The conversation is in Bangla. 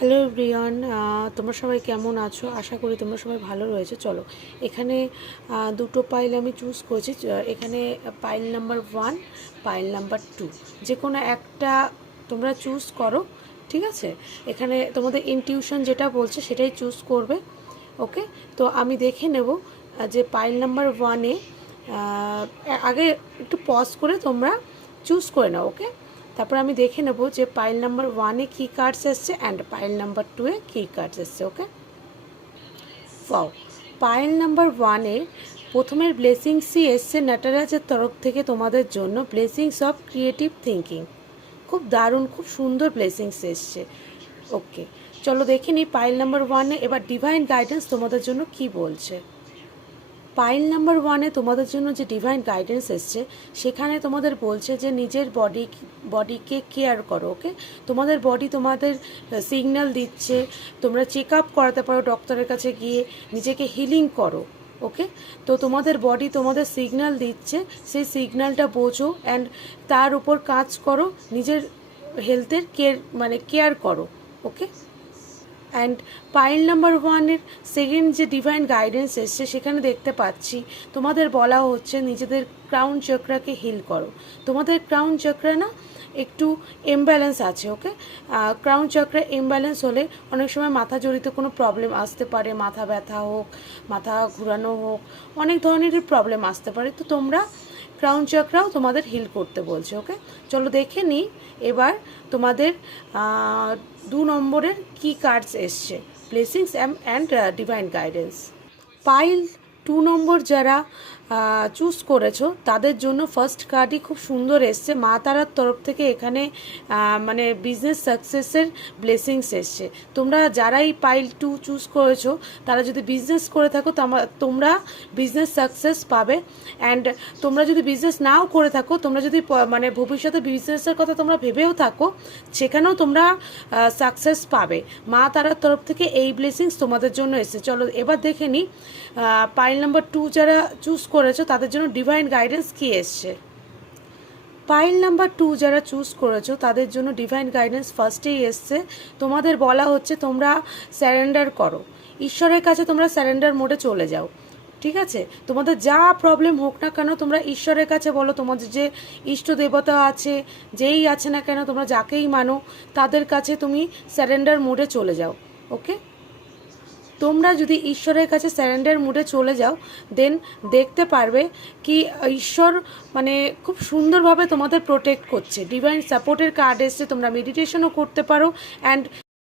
হ্যালো এভরিওয়ান, তোমরা সবাই কেমন আছো? আশা করি তোমরা সবাই ভালো রয়েছে। চলো, এখানে দুটো পাইল আমি চুজ করেছি। এখানে পাইল নাম্বার 1, পাইল নাম্বার 2, যে কোনো একটা তোমরা চুজ করো। ঠিক আছে, এখানে তোমাদের ইনটিউশন যেটা বলছে সেটাই চুজ করবে। ওকে, তো আমি দেখে নেব যে পাইল নাম্বার 1-এ আগে একটু পজ করে তোমরা চুজ করে নাও। ওকে, তারপর আমি দেখে নেব যে পাইল নাম্বার 1-এ কী কার্ডস এসছে অ্যান্ড পাইল নাম্বার 2-এ কী কার্ডস এসছে। ওকে, ফাও পাইল নাম্বার 1-এ প্রথমের ব্লেসিংসই এসছে নটরাজের তরফ থেকে তোমাদের জন্য, ব্লেসিংস অফ ক্রিয়েটিভ থিঙ্কিং। খুব দারুণ, খুব সুন্দর ব্লেসিংস এসছে। ওকে, চলো দেখে নিই পাইল নাম্বার 1-এ এবার ডিভাইন গাইডেন্স তোমাদের জন্য কি বলছে। পাইল নাম্বার 1-এ তোমাদের জন্য যে ডিভাইন গাইডেন্স এসছে সেখানে তোমাদের বলছে যে নিজের বডিকে কেয়ার করো। ওকে, তোমাদের বডি তোমাদের সিগন্যাল দিচ্ছে, তোমরা চেক আপ করাতে পারো ডক্টরের কাছে গিয়ে, নিজেকে হিলিং করো। ওকে, তো তোমাদের বডি তোমাদের সিগন্যাল দিচ্ছে, সেই সিগন্যালটা বোঝো অ্যান্ড তার উপর কাজ করো, নিজের হেলথের কেয়ার করো। ওকে, অ্যান্ড পাইল নাম্বার 1-এর সেকেন্ড যে ডিভাইন গাইডেন্স এসছে সেখানে দেখতে পাচ্ছি তোমাদের বলা হচ্ছে নিজেদের ক্রাউন চক্রাকে হিল করো। তোমাদের ক্রাউন চক্রা না একটু ইমব্যালেন্স আছে। ওকে, ক্রাউন চক্রা ইমব্যালেন্স হলে অনেক সময় মাথা জড়িত কোনো প্রবলেম আসতে পারে, মাথা ব্যথা হোক, মাথা ঘুরানো হোক, অনেক ধরনেরই প্রবলেম আসতে পারে। তো তোমরা ক্রাউন চক্রাও তোমাদের হিল করতে বলছে। ওকে, চলো দেখে নিই এবার তোমাদের 2 নম্বরের কি কার্ডস এসছে, ব্লেসিংস অ্যান্ড ডিভাইন গাইডেন্স। পাইল 2 নম্বর যারা চুজ করেছো তাদের জন্য ফার্স্ট কার্ডই খুব সুন্দর এসছে, মা তারার তরফ থেকে এখানে মানে বিজনেস সাকসেসের ব্লেসিংস এসছে। তোমরা যারাই পাইল 2 চুজ করেছো তারা যদি বিজনেস করে থাকো তোমরা বিজনেস সাকসেস পাবে। অ্যান্ড তোমরা যদি বিজনেস নাও করে থাকো, তোমরা যদি মানে ভবিষ্যতে বিজনেসের কথা তোমরা ভেবেও থাকো, সেখানেও তোমরা সাকসেস পাবে। মা তারার তরফ থেকে এই ব্লেসিংস তোমাদের জন্য এসেছে। চলো এবার দেখে নিই পাইল নাম্বার 2 যারা চুজ করেছো তাদের জন্য ডিভাইন গাইডেন্স কী এসছে। পাইল নাম্বার 2 যারা চুজ করেছো তাদের জন্য ডিভাইন গাইডেন্স ফার্স্টেই এসছে, তোমাদের বলা হচ্ছে তোমরা স্যারেন্ডার করো, ঈশ্বরের কাছে তোমরা স্যারেন্ডার মোডে চলে যাও। ঠিক আছে, তোমাদের যা প্রবলেম হোক না কেন তোমরা ঈশ্বরের কাছে বলো, তোমাদের যে ইষ্ট দেবতা আছে, যেই আছে না কেন, তোমরা যাকেই মানো তাদের কাছে তুমি স্যারেন্ডার মোডে চলে যাও। ওকে, তোমরা যদি ঈশ্বরের কাছে স্যারেন্ডার মুডে চলে যাও দেন দেখতে পারবে কি ঈশ্বর মানে খুব সুন্দরভাবে তোমাদের প্রোটেক্ট করছে। ডিভাইন সাপোর্টের কার্ড এসছে, তোমরা মেডিটেশনও করতে পারো অ্যান্ড